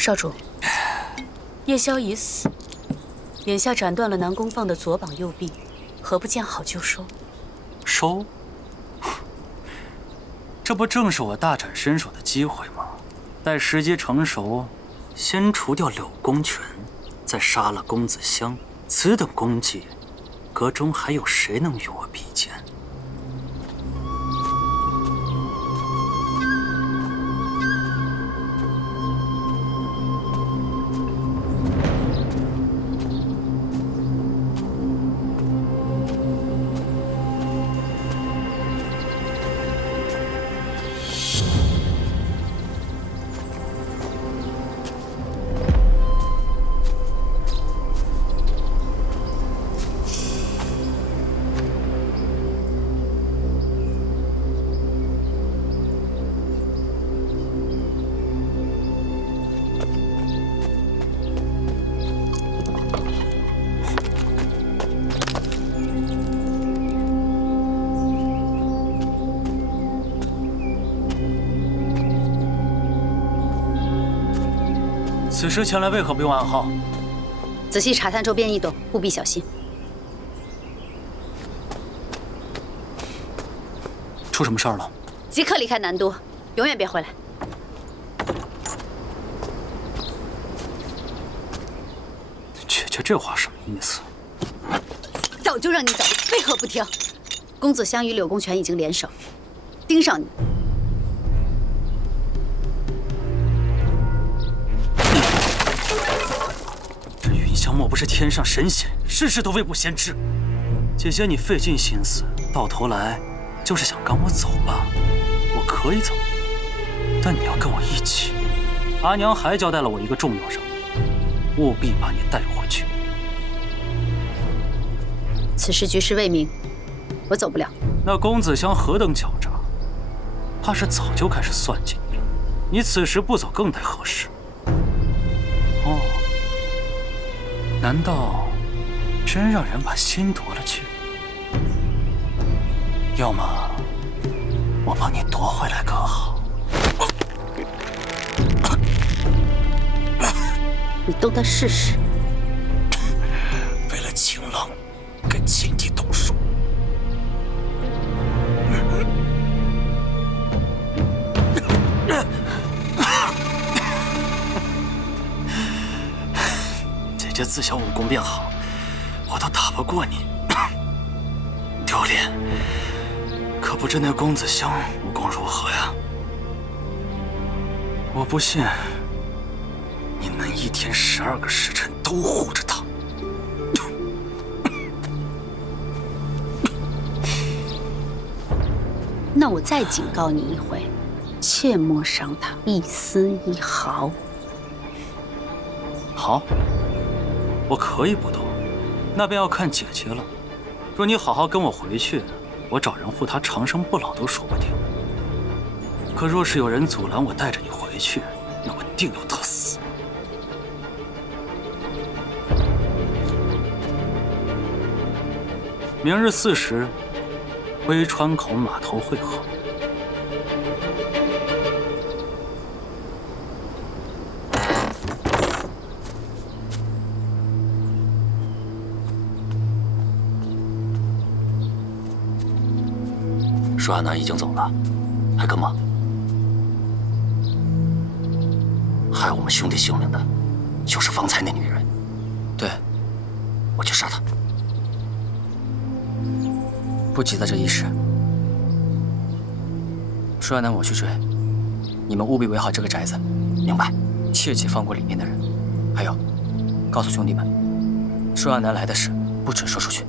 少主，叶宵已死，眼下斩断了南宫放的左膀右臂，何不见好就收？收？这不正是我大展身手的机会吗？待时机成熟，先除掉柳公权，再杀了公子香，此等功绩，阁中还有谁能与我比肩？此时前来为何不用暗号？仔细查探周边异动，务必小心。出什么事儿了？即刻离开南都，永远别回来。姐姐这话什么意思？早就让你走，为何不听？公子香与柳公权已经联手，盯上你。莫不是天上神仙，事事都未卜先知。姐姐，你费尽心思，到头来就是想赶我走吧？我可以走，但你要跟我一起。阿娘还交代了我一个重要任务，务必把你带回去。此时局势未明，我走不了。那公子香何等狡诈，怕是早就开始算计你了。你此时不走更待何时？哦。难道真让人把心夺了去？要么我帮你夺回来可好？你动他试试。为了情郎，跟亲弟动手。姐自小武功便好，我都打不过你，丢脸！可不知那公子香武功如何呀？我不信你能一天12个时辰都护着他。那我再警告你一回，切莫伤他一丝一毫。好。我可以不动，那便要看姐姐了。若你好好跟我回去，我找人护她长生不老都说不定。可若是有人阻拦我带着你回去，那我定要特死。明日4时，微川口码头会合。舒安南已经走了，还跟吗？害我们兄弟性命的，就是方才那女人。对，我去杀她。不急在这一时。舒安南，我去追，你们务必围好这个宅子。明白。切忌放过里面的人。还有，告诉兄弟们，舒安南来的事不准说出去。